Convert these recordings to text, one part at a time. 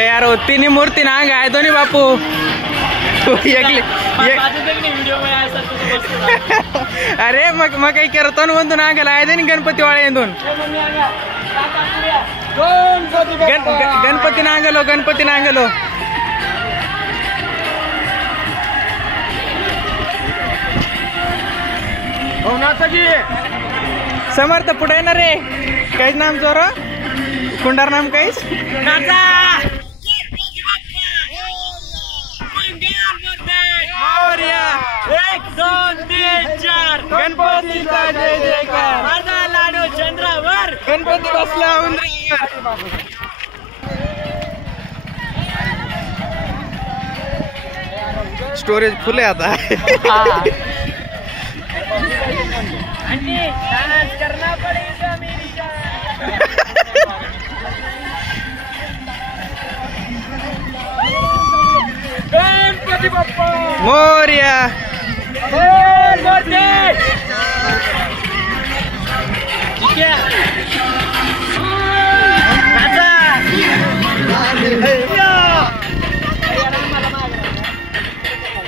यार तिन्ही मूर्ती ना आहे दोन्ही बापू अरे मग काही करतो ना म्हणतो ना गेला आहे गणपती वाळे येऊन गणपती नांगलो गणपती नांगलो समर्थ पुढे येणार रे काहीच नाम जोर कुंडार नाम काहीच गणपतीचा जय जयकार माझा लाडू चंद्रावर गणपती बसला उंदरावर स्टोरेज फुल आहे आता करना पड़ेगा गणपती बाप्पा मोरया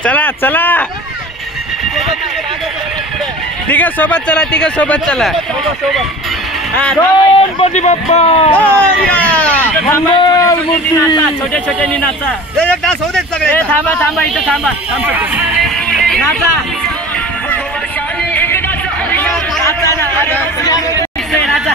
चला चला तिघ सोबत चला गणपती बाप्पा छोटे छोटे नाचा एकदा सौदेत सगळे थांबा इथं थांबा नाचा नाचा